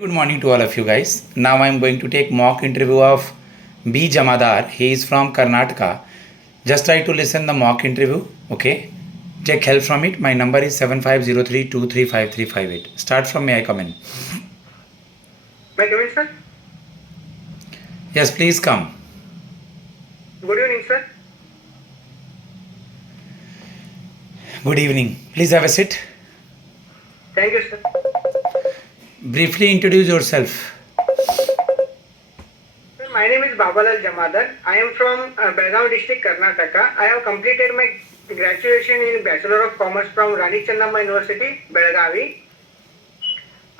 Good morning to all of you guys. Now I am going to take mock interview of B. Jamadar. He is from Karnataka. Just try to listen the mock interview. Okay. Take help from it. My number is 7503235358. Start from may I come in? May I come in, sir? Yes, please come. Good evening, sir. Good evening. Please have a seat. Thank you, sir. Briefly introduce yourself. Sir, my name is Babalal Jamadar. I am from Belgaum district, Karnataka. I have completed my graduation in Bachelor of Commerce from Rani Channamma University, Belgavi,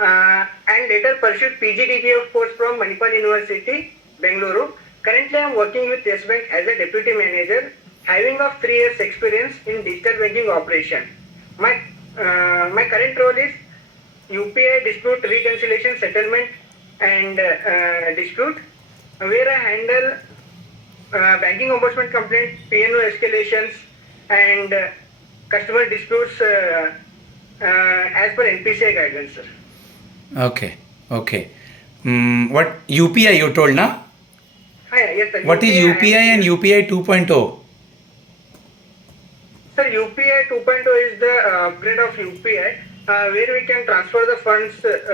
and later pursued PGDBA course from Manipal University, Bengaluru. Currently, I am working with Yes Bank as a deputy manager, having of 3 years experience in digital banking operation. My current role is UPI dispute reconciliation settlement and dispute, where I handle banking ombudsman complaint, PNO escalations, and customer disputes as per NPCI guidelines, sir. Okay. What UPI you told na? Yes, sir. What is UPI and UPI 2.0? Sir, UPI 2.0 is the upgrade of UPI, where we can transfer the funds to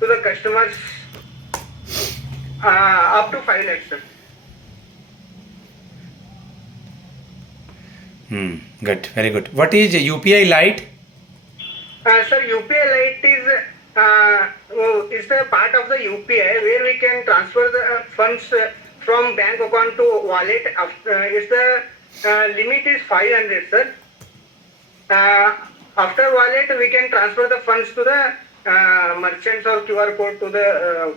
the customers up to 5 lakhs, sir. Good. Very good. What is UPI Lite? Sir, UPI Lite is a part of the UPI where we can transfer the funds from bank account to wallet. The limit is 500, sir. After wallet, we can transfer the funds to the merchants or QR code to the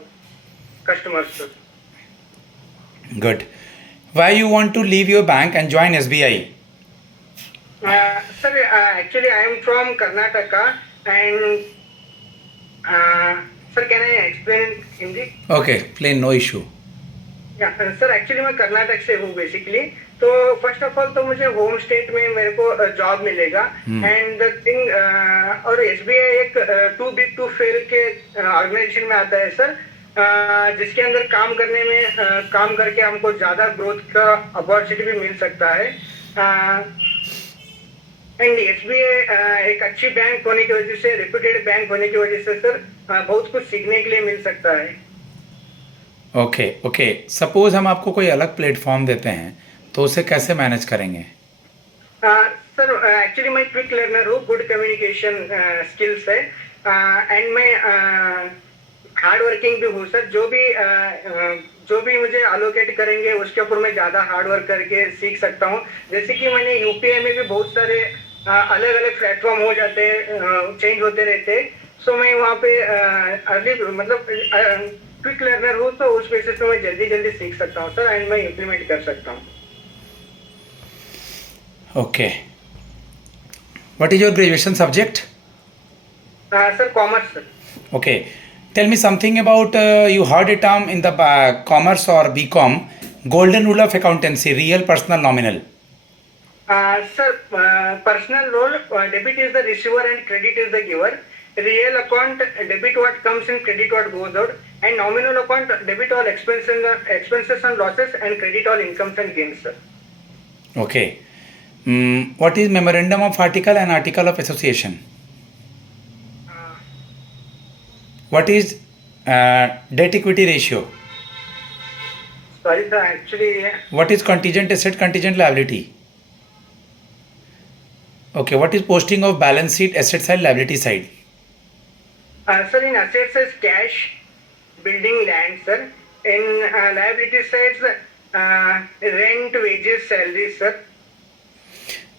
customers, sir. Good. Why you want to leave your bank and join SBI? Sir, actually I am from Karnataka and sir, can I explain in Hindi? Okay, plain, no issue. Sir actually मैं कर्नाटक से हूँ बेसिकली. तो first of all तो मुझे home state में मेरे को जॉब मिलेगा एंड द थिंग और एसबीआई एक टू बिग टू फेल के ऑर्गेनाइजेशन में आता है सर, जिसके अंदर काम करके हमको ज्यादा ग्रोथ का अपॉर्चुनिटी भी मिल सकता है. एंड एसबीआई एक अच्छी बैंक होने की वजह से, रेप्यूटेड बैंक होने की वजह से सर बहुत कुछ सीखने के लिए मिल सकता है. ओके. सपोज हम आपको कोई अलग प्लेटफॉर्म देते हैं तो उसे कैसे मैनेज करेंगे? सर एक्चुअली मैं क्विक लर्नर हूँ, गुड कम्युनिकेशन स्किल्स है एंड मैं हार्ड वर्किंग भी हूँ सर. जो भी मुझे अलोकेट करेंगे उसके ऊपर मैं ज़्यादा हार्ड वर्क करके सीख सकता हूँ. जैसे कि मैंने यूपीआई में भी बहुत सारे अलग अलग प्लेटफॉर्म हो जाते हैं, चेंज होते रहते हैं. सो मैं वहाँ पे अर्ली मतलब क्विक लर्नर हूँ, तो उस बेसिस पे मैं जल्दी सीख सकता हूँ सर एंड मैं इम्प्लीमेंट कर सकता हूँ. Okay. What is your graduation subject? Sir commerce sir. Okay. Tell me something about you heard a term in the commerce or BCom, golden rule of accountancy, real, personal, nominal. Sir, personal role, debit is the receiver and credit is the giver. Real account, debit what comes in, credit what goes out. And nominal account, debit all expenses and losses and credit all incomes and gains, sir. Okay. What is memorandum of article and article of association? What is debt equity ratio? Sorry sir, actually. What is contingent asset, contingent liability? Okay. What is posting of balance sheet, asset side, liability side? Sir, in assets is cash, building, land, sir. In liability sides, rent, wages, salaries, sir.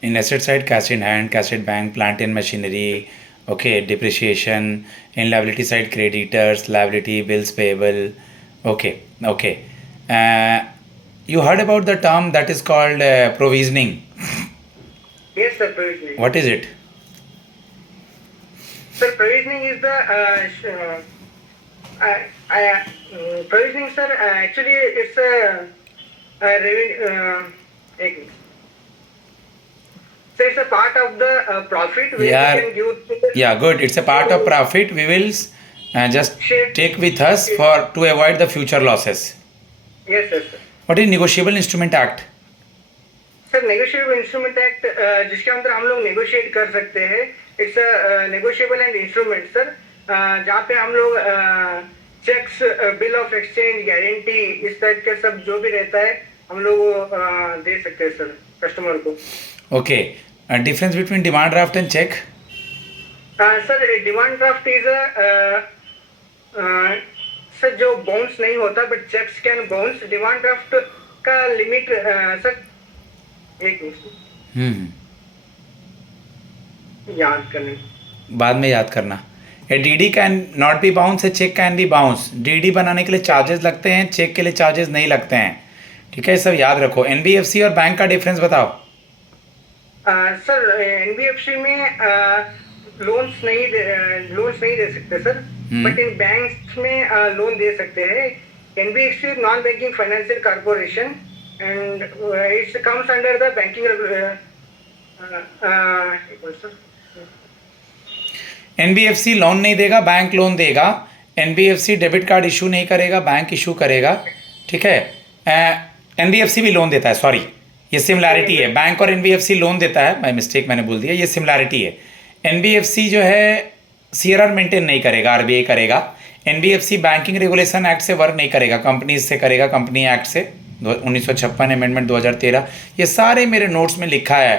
In asset side, cash in hand, cash at bank, plant and machinery. Okay, depreciation. In liability side, creditors, liability, bills payable. Okay. You heard about the term that is called provisioning. Yes sir, provisioning. What is it? Sir, provisioning is the provisioning, sir. Actually, it's a revenue. So it's a part of the profit where we can give to the Yeah, good. It's a part of profit. We will Just Share. take with us for to avoid the future losses. Yes, yes, sir. What is Negotiable Instrument Act? Sir negotiable instrument act जिसके अंदर हम लोग negotiate कर सकते हैं, it's negotiable and instrument sir, जहाँ पे हम लोग cheques, bill of exchange, guarantee, इस टाइप के सब जो भी रहता है हम लोग दे सकते हैं सर कस्टमर को. Okay. Difference between demand draft and check? Sir demand draft is sir जो बाउंस नहीं होता, but cheques can bounce. Demand draft का लिमिट सर एक मिनट याद करने, बाद में याद करना. A DD can not be bounce, a cheque can be bounce. DD बनाने के लिए चार्जेस लगते हैं, चेक के लिए चार्जेस नहीं लगते हैं. ठीक है, सब याद रखो. एनबीएफसी और बैंक का डिफरेंस बताओ. सर एनबीएफसी में लोन्स नहीं दे सकते सर, बट इन बैंक्स में लोन दे सकते हैं. NBFC non banking financial corporation and it's comes under the banking. NBFC loan नहीं देगा, बैंक लोन देगा. एनबीएफसी डेबिट कार्ड इशू नहीं करेगा, बैंक इशू करेगा. ठीक है, एनबीएफसी भी लोन देता है. सॉरी, ये सिमिलैरिटी है. बैंक और एनबीएफसी लोन देता है. बाय मिस्टेक मैंने बोल दिया, ये सिमिलैरिटी है. एनबीएफसी जो है सीआरआर मेंटेन नहीं करेगा, आरबीआई करेगा. एनबीएफसी बैंकिंग रेगुलेशन एक्ट से वर्क नहीं करेगा, कंपनीज से करेगा, कंपनी एक्ट से 1956 अमेंडमेंट 2013. ये सारे मेरे नोट्स में लिखा है.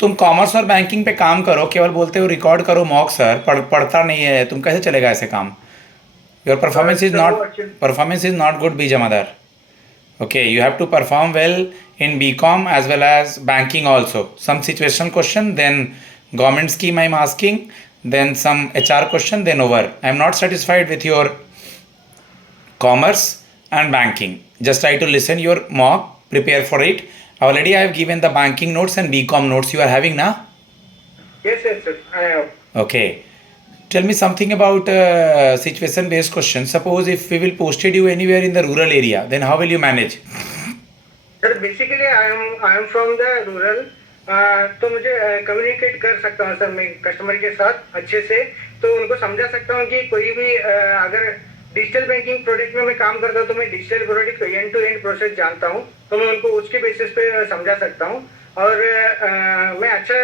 तुम कॉमर्स और बैंकिंग पे काम करो, केवल बोलते हो रिकॉर्ड करो मॉक सर, पढ़ता नहीं है. तुम कैसे चलेगा ऐसे काम? Your performance is not good B Jamadar. Okay, you have to perform well in BCom as well as banking also. Some situational question, then government scheme I'm asking, then some HR question, then over. I'm not satisfied with your commerce and banking. Just try to listen your mock, prepare for it. Already I have given the banking notes and BCom notes you are having now. Yes, sir. I have. Okay. Tell me something about situation based questions. Suppose if we will posted you anywhere in the rural area, then how will you manage? Sir basically I am from the rural, तो मुझे कम्युनिकेट कर सकता हूँ सर मैं कस्टमर के साथ अच्छे से. तो उनको समझा सकता हूँ कि कोई भी अगर डिजिटल बैंकिंग प्रोडक्ट में मैं काम करता हूँ तो मैं digital product end to end process जानता हूँ, तो मैं उनको उसके बेसिस पे समझा सकता हूँ. और मैं अच्छा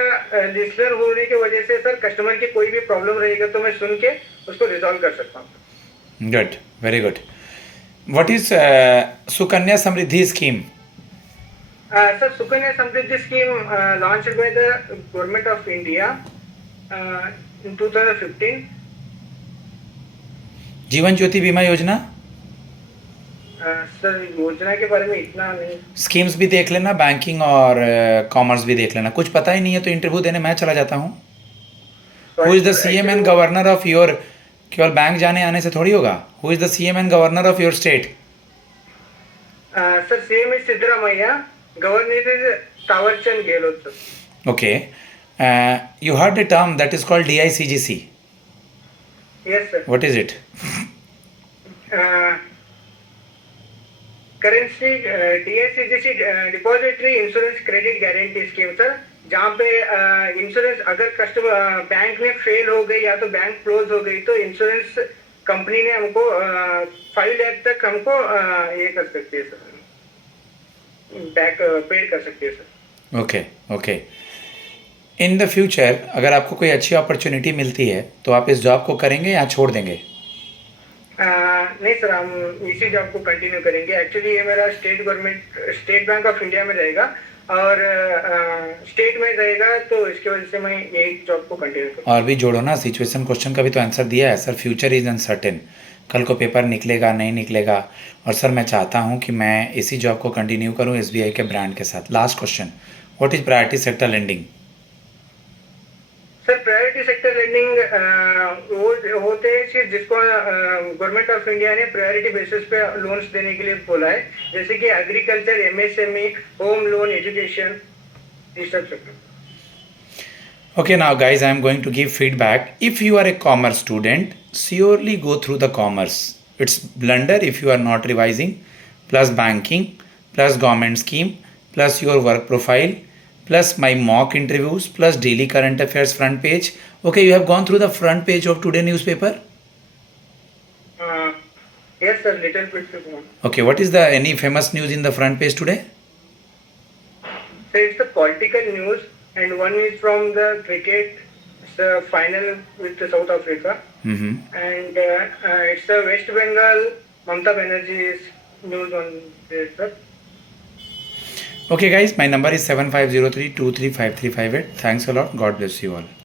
लिसनर होने की वजह से सर कस्टमर की कोई भी प्रॉब्लम रहेगा तो मैं सुन के उसको रिजॉल्व कर सकता हूँ. Good, very good. What is Sukanya Samriddhi scheme? Sir Sukanya Samriddhi scheme launched by the government of India in 2015. जीवन ज्योति बीमा योजना? सर योजना के बारे में इतना नहीं. स्कीम्स भी देख लेना, बैंकिंग और कॉमर्स भी देख लेना. कुछ पता ही नहीं है तो इंटरव्यू देने मैं चला जाता हूँ. Who is the CM and governor of your, केवल बैंक जाने आने से थोड़ी होगा. Who is the CM and governor of your state? Sir CM is Siddaramaiah, governor is Thaawarchand Gehlot sir. Okay, you heard a term that is called DICGC. Yes sir. What is it? Currency DICGC depository insurance credit guarantee scheme sir, जहाँ पे इंश्योरेंस अगर customer bank में फेल हो गई या तो bank close हो गई तो इंश्योरेंस कंपनी ने हमको 5 लाख तक हमको ये कर सकती है सर, बैक पेड कर सकती है sir. Okay okay. In the future अगर आपको कोई अच्छी अपॉर्चुनिटी मिलती है तो आप इस जॉब को करेंगे या छोड़ देंगे? नहीं सर, हम इसी जॉब को कंटिन्यू करेंगे. एक्चुअली ये मेरा स्टेट बैंक ऑफ इंडिया में रहेगा और स्टेट में रहेगा, तो इसकी वजह से मैं यही जॉब को कंटिन्यू करूँगा. और भी जोड़ो ना, सिचुएशन क्वेश्चन का भी तो आंसर दिया है सर. फ्यूचर इज अनसर्टेन, कल को पेपर निकलेगा नहीं निकलेगा. और सर मैं चाहता हूँ कि मैं इसी जॉब को कंटिन्यू करूँ एसबीआई के ब्रांड के साथ. Last question, what is priority sector lending? Sir priority sector lending वो होते हैं कि जिसको गवर्नमेंट ऑफ इंडिया ने प्रायोरिटी बेसिस पे लोन्स देने के लिए बोला है, जैसे कि agriculture, MSME, home loan, education, इस सब sector. Okay, now guys, I am going to give feedback. If you are a commerce student, surely go through the commerce. It's blunder if you are not revising, plus banking, plus government scheme, plus your work profile, plus my mock interviews, plus daily current affairs front page. Okay, you have gone through the front page of today newspaper? Yes, sir. Little bit. Okay, what is the any famous news in the front page today? So it's the political news, and one is from the cricket. It's the final with the South Africa, Mm-hmm. and it's the West Bengal Mamata Banerjee's news on this, sir. Okay, guys, my number is 7503 235358. Thanks a lot. God bless you all.